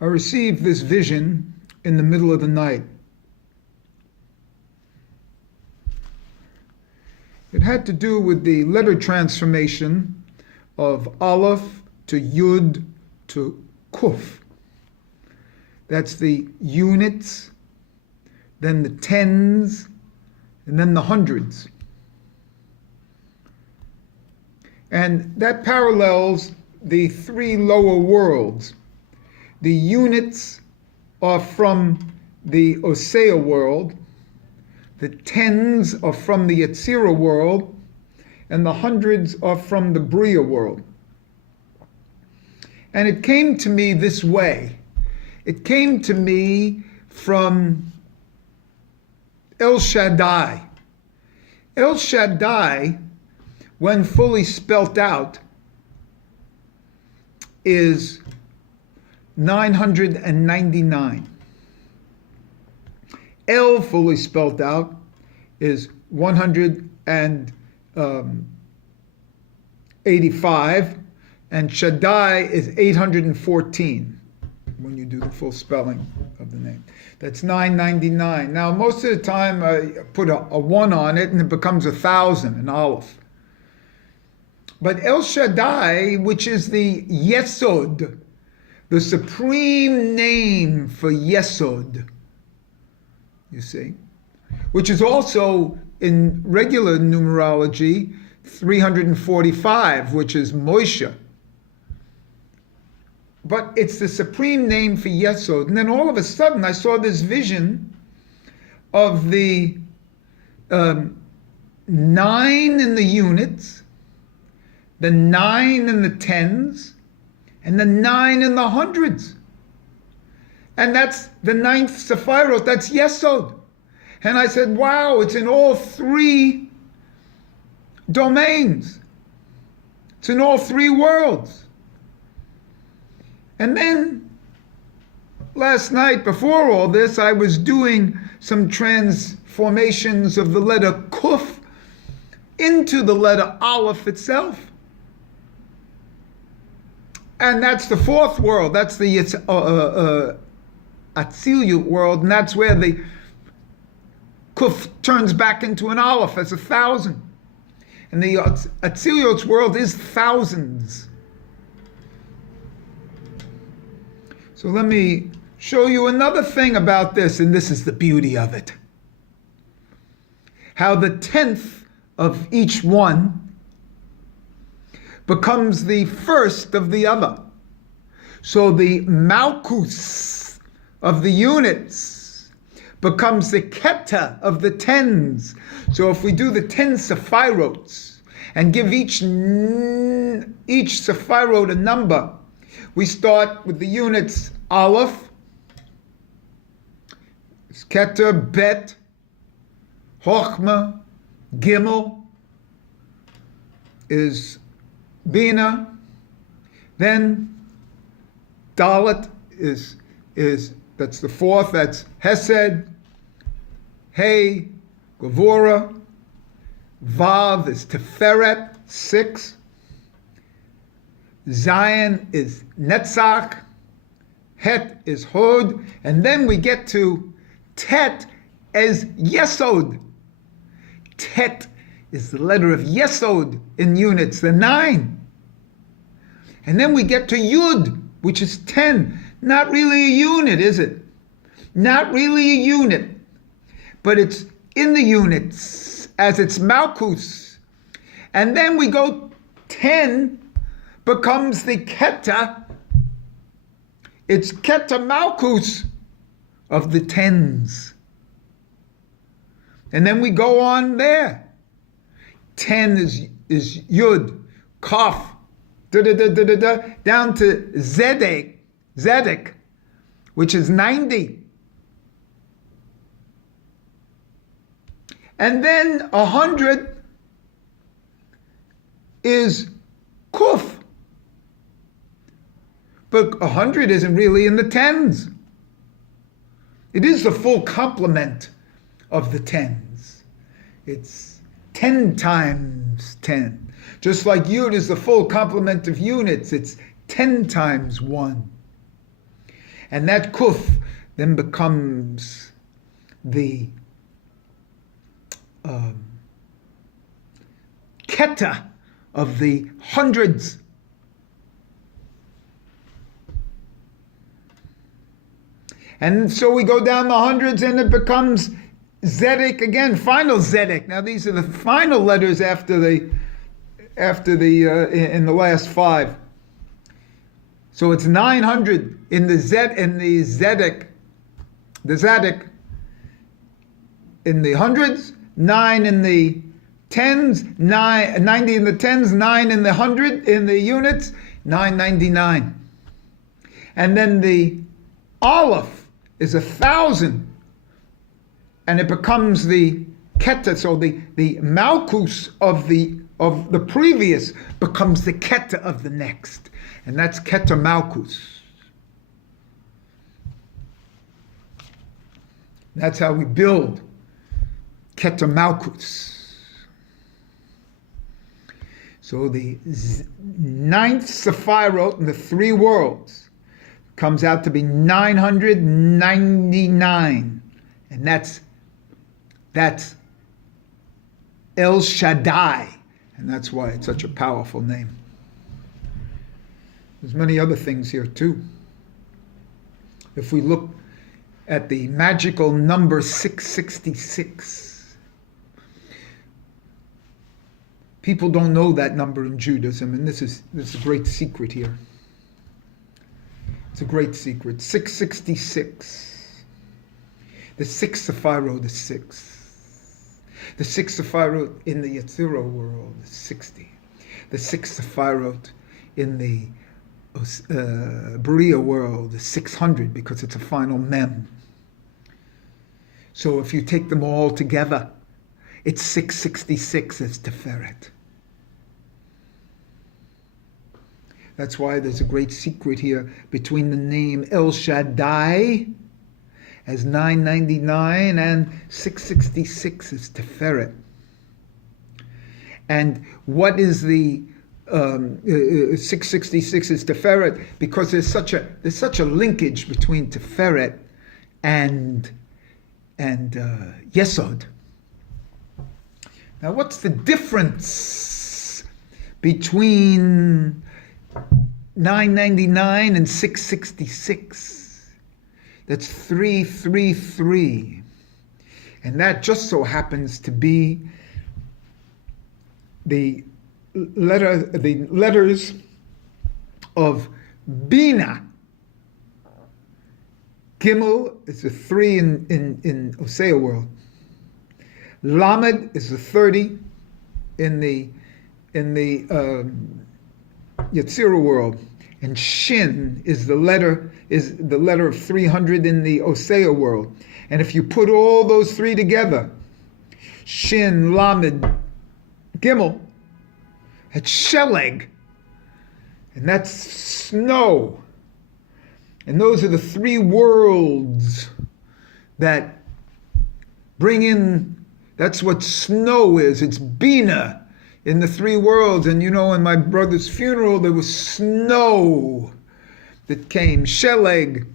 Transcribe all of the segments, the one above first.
I received this vision in the middle of the night. It had to do with the letter transformation of Aleph to Yud to Kuf. That's the units, then the tens, and then the hundreds. And that parallels the three lower worlds. The units are from the Osea world, the tens are from the Yetzirah world, and the hundreds are from the Bria world. And it came to me this way. It came to me from El Shaddai. El Shaddai, when fully spelt out, is 999. El, fully spelt out, is 185, and Shaddai is 814 when you do the full spelling of the name. That's 999. Now, most of the time, I put a 1 on it, and it becomes 1,000, an Aleph. But El Shaddai, which is the Yesod, the supreme name for Yesod, you see, which is also in regular numerology 345, which is Moshe. But it's the supreme name for Yesod. And then all of a sudden I saw this vision of the 9 in the units, the 9 in the tens, and the 9 in the hundreds. And that's the 9th Sephirot, that's Yesod. And I said, wow, it's in all three domains. It's in all three worlds. And then last night, before all this, I was doing some transformations of the letter Kuf into the letter Aleph itself. And that's the fourth world. That's the Atzilut world, and that's where the Kuf turns back into an Aleph as 1,000. And the Atzilut's world is thousands. So let me show you another thing about this, and this is the beauty of it. How the 10th of each one becomes the first of the other. So the Malkus of the units becomes the Keta of the tens. So if we do the 10 Sephirots and give each Sephirot a number, we start with the units Aleph, Keter, Bet, Chochmah, Gimel is Bina, then Dalet is that's the fourth, that's Hesed, Hey, Gevurah, Vav is Tiferet, 6, Zion is Netzach, Het is Hod, and then we get to Tet as Yesod. Tet is the letter of Yesod in units, the 9. And then we get to Yud, which is 10. Not really a unit, is it? Not really a unit. But it's in the units as it's Malkus. And then we go 10 becomes the Keta. It's Keta Malkus of the tens. And then we go on there. 10 is Yud, Kaf, down to Zedek, which is 90. And then 100 is Kuf. But 100 isn't really in the tens. It is the full complement of the tens. It's 10 times 10. Just like Yud is the full complement of units, it's 10 times 1. And that kuf then becomes the keta of the hundreds. And so we go down the hundreds and it becomes Zedek again, final Zedek. Now these are the final letters after the in the last five. So it's 900 in the Zedek, the Zadok in the hundreds, 9 in the tens, 90 in the tens, 9 in the hundred, in the units, 999. And then the Aleph is 1,000, and it becomes the Keta, so the Malkus of the previous becomes the Keta of the next, and that's Keta Malkus. That's how we build Keta Malkus. So the ninth Sephirot in the three worlds comes out to be 999, and that's El Shaddai, and that's why it's such a powerful name. There's many other things here too. If we look at the magical number 666, people don't know that number in Judaism, and this is a great secret here. It's a great secret. 666. The sixth Sephirot is 6. The sixth Sephirot in the Yetzirah world is 60. The sixth Sephirot in the Bria world is 600 because it's a final mem. So if you take them all together, it's 666 as Tiferet. That's why there's a great secret here between the name El Shaddai as 999 and 666 as Tiferet. And what is the 666 is Tiferet? Because there's such a linkage between Tiferet and Yesod. Now, what's the difference between 999 and 666? That's 333. And that just so happens to be the letters of Bina. Gimel is the 3 in Osea world. Lamed is the 30 in the Yetzirah world, and Shin is the letter of 300 in the Osea world. And if you put all those three together, Shin, Lamed, Gimel, it's Sheleg, and that's snow. And those are the three worlds that bring in. That's what snow is. It's Bina in the three worlds. And you know, in my brother's funeral, there was snow that came, Sheleg,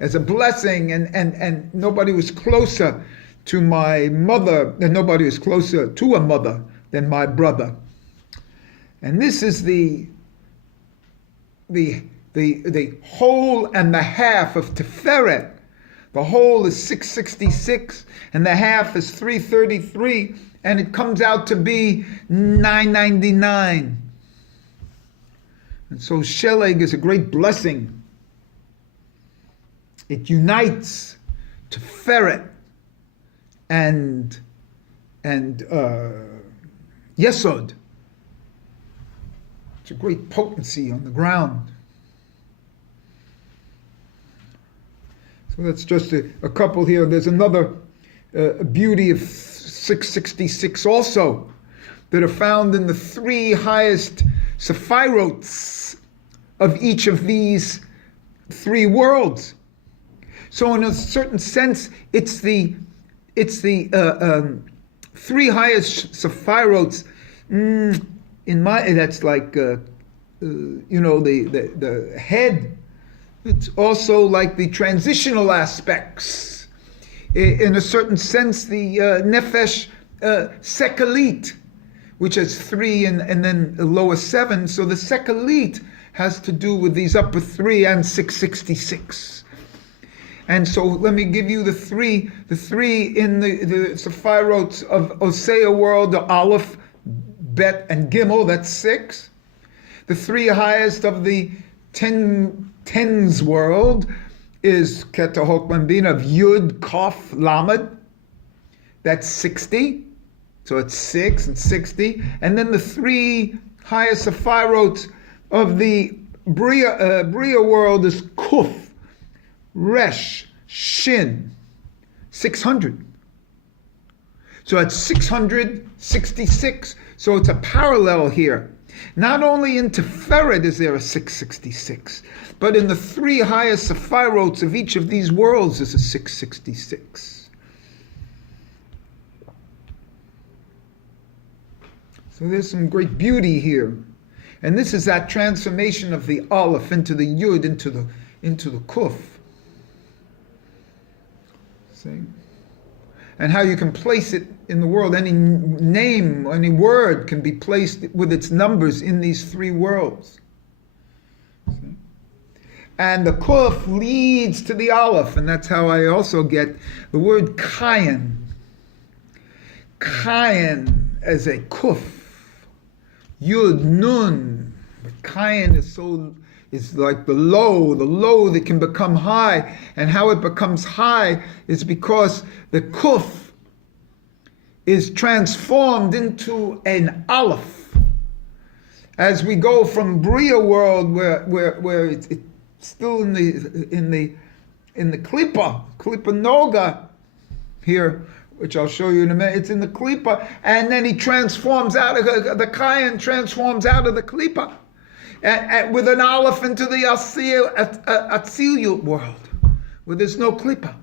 as a blessing. And nobody was closer to my mother, and nobody was closer to a mother than my brother. And this is the whole and the half of Tiferet. The whole is 666, and the half is 333, and it comes out to be 999. And so Sheleg is a great blessing. It unites Tiferet and Yesod. It's a great potency on the ground. So that's just a couple here. There's another beauty of 666 also that are found in the three highest Sephirots of each of these three worlds. So in a certain sense, it's the three highest Sephirots. In my, that's like the head. It's also like the transitional aspects. In a certain sense, the nefesh sekalit, which has 3 and then the lower 7. So the sekalit has to do with these upper 3 and 666. And so let me give you the three in the Sephirot of Osea world, the Aleph, Bet, and Gimel, that's 6. The 3 highest of the tens world is Ketahokman Bin of Yud, Kof, Lamed, that's 60. So it's 6 and 60. And then the 3 highest Sephirot of the Bria world is Kuf, Resh, Shin, 600. So it's 666. So it's a parallel here. Not only in Tiferet is there a 666, but in the 3 highest Sephirots of each of these worlds is a 666. So there's some great beauty here. And this is that transformation of the Aleph into the Yud, into the Kuf. See? And how you can place it in the world. Any name, any word can be placed with its numbers in these 3 worlds. See? And the Kuf leads to the Aleph, and that's how I also get the word Kayan. Kayan as a Kuf. Yud, Nun. But Kayan is like the low that can become high. And how it becomes high is because the Kuf is transformed into an Aleph. As we go from Bria world, where it's still in the Klippa Noga here, which I'll show you in a minute. It's in the Klippa, and then he transforms out of the Kayan, transforms out of the Klippa. With an Aleph into the Atzilut world, where there's no Klippa.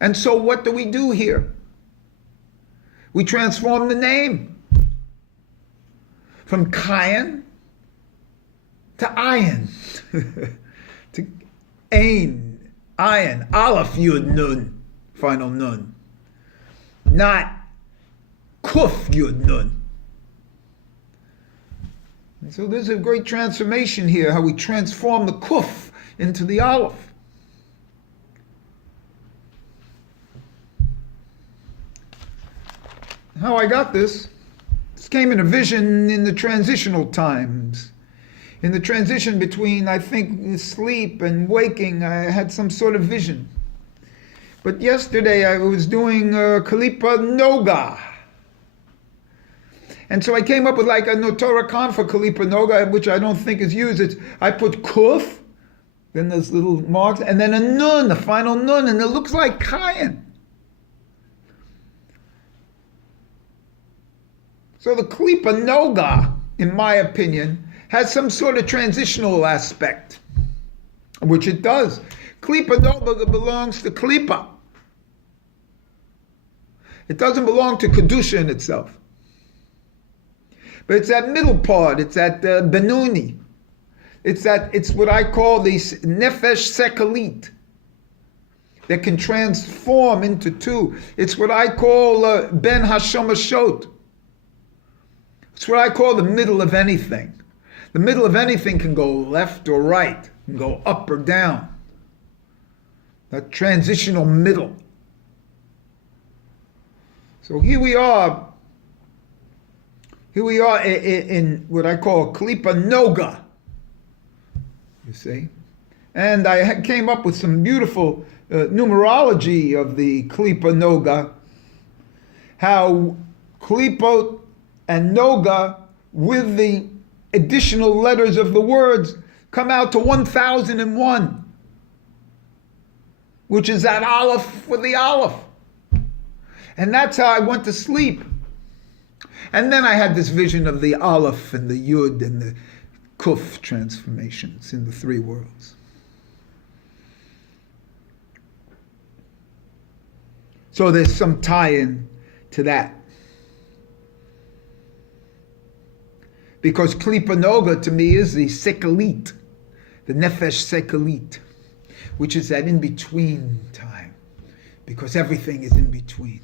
And so what do we do here? We transform the name from Kayan to Ayin, to Ain, Ayin, Aleph, Yud, Nun, final Nun. Not Kuf, Yud, Nun. And so there's a great transformation here, how we transform the Kuf into the Aleph. How I got this came in a vision in the transitional times. In the transition between, I think, sleep and waking, I had some sort of vision. But yesterday I was doing Kalipa Noga. And so I came up with like a Notora Khan for Kalipa Noga, which I don't think is used. I put Kuf, then there's little marks, and then a Nun, the final Nun, and it looks like Kayan. So the Kalipa Noga, in my opinion, has some sort of transitional aspect, which it does. Kalipa Noga belongs to Kalipa. It doesn't belong to Kedusha in itself. But it's that middle part, it's that Benuni. It's what I call the Nefesh Sekalit that can transform into 2. It's what I call Ben Hashomashot. It's what I call the middle of anything. The middle of anything can go left or right, can go up or down. That transitional middle. So here we are in what I call Kalipa Noga, you see. And I came up with some beautiful numerology of the Kalipa Noga, how Kalipot and Noga, with the additional letters of the words, come out to 1001, which is that Aleph with the Aleph. And that's how I went to sleep. And then I had this vision of the Aleph and the Yud and the Kuf transformations in the 3 worlds. So there's some tie-in to that. Because Kalipa Noga to me is the Sekalit. the nefesh sekalit, which is that in-between time, because everything is in between.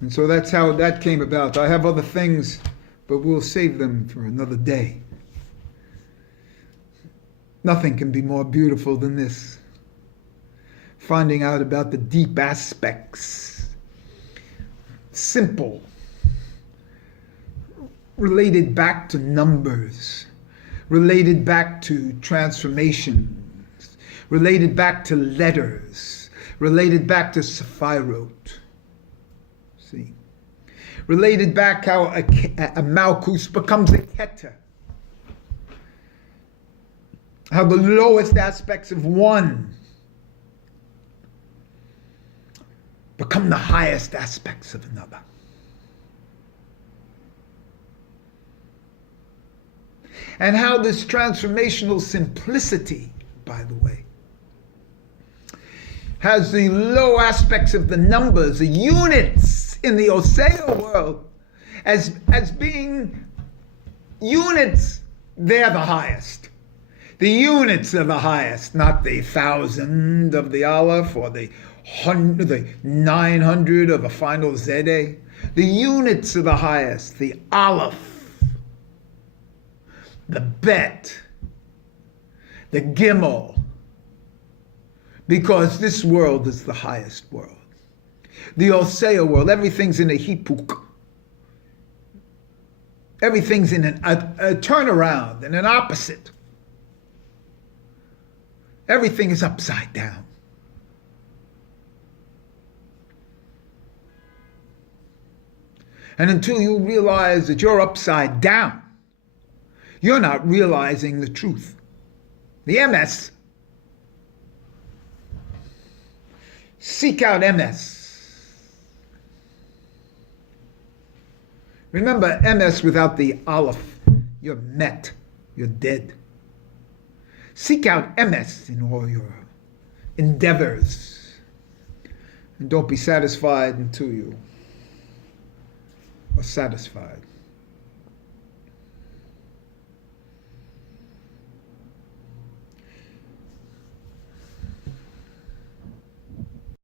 And so that's how that came about. I have other things, but we'll save them for another day. Nothing can be more beautiful than this. Finding out about the deep aspects, simple, related back to numbers, related back to transformations, related back to letters, related back to Sephirot. See? Related back how a Malchus becomes a Keter. How the lowest aspects of one become the highest aspects of another. And how this transformational simplicity, by the way, has the low aspects of the numbers, the units in the Oseo world, as being units, they're the highest. The units are the highest, not the 1,000 of the Aleph or the 900 of a final Zede. The units are the highest. The Aleph, the Bet, the Gimel, because this world is the highest world. The Oseo world, everything's in a hipuk. Everything's in a turnaround, in an opposite. Everything is upside down. And until you realize that you're upside down, you're not realizing the truth. The MS. Seek out MS. Remember, MS without the Aleph, you're met, you're dead. Seek out MS in all your endeavors. And don't be satisfied until you are satisfied.